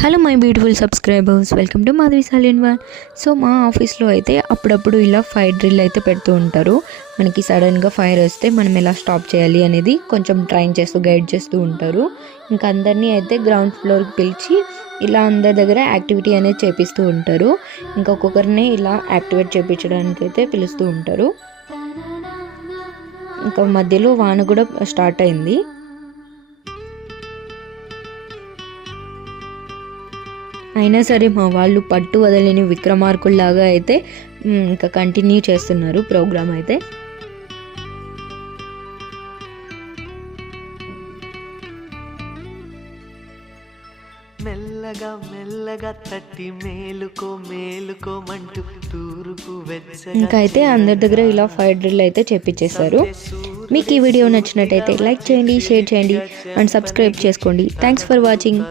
Hello my beautiful subscribers, welcome to Madhavi salient one. So మా ఆఫీస్లో అయితే అప్పుడప్పుడు ఇలా ఫైర్ డ్రిల్ అయితే పెడుతూ ఉంటారు. మనకి సడన్గా ఫైర్ వస్తే మనం ఎలా స్టాప్ చేయాలి అనేది కొంచెం ట్రైన్ చేస్తూ గైడ్ చేస్తూ ఉంటారు. ఇంకా అందరినీ అయితే గ్రౌండ్ ఫ్లోర్కి పిలిచి ఇలా అందరి దగ్గర యాక్టివిటీ అనేది చేపిస్తూ ఉంటారు. ఇంకా ఒక్కొక్కరిని ఇలా యాక్టివేట్ చేయించడానికి అయితే పిలుస్తూ ఉంటారు. ఇంకా మధ్యలో వాన కూడా స్టార్ట్ అయింది. అయినా సరే మా వాళ్ళు పట్టు వదలని విక్రమార్కుల్లాగా అయితే ఇంకా కంటిన్యూ చేస్తున్నారు ప్రోగ్రామ్ అయితే. మెల్లగా మెల్లగా తట్టి మేలుకో మేలుకోమంటూ తూరుకు ఇంకా అయితే అందరి దగ్గర ఇలా ఫైర్ డ్రిల్ అయితే చేపించేశారు. మీకు ఈ వీడియో నచ్చినట్టయితే లైక్ చేయండి, షేర్ చేయండి అండ్ సబ్స్క్రైబ్ చేసుకోండి. Thanks for watching.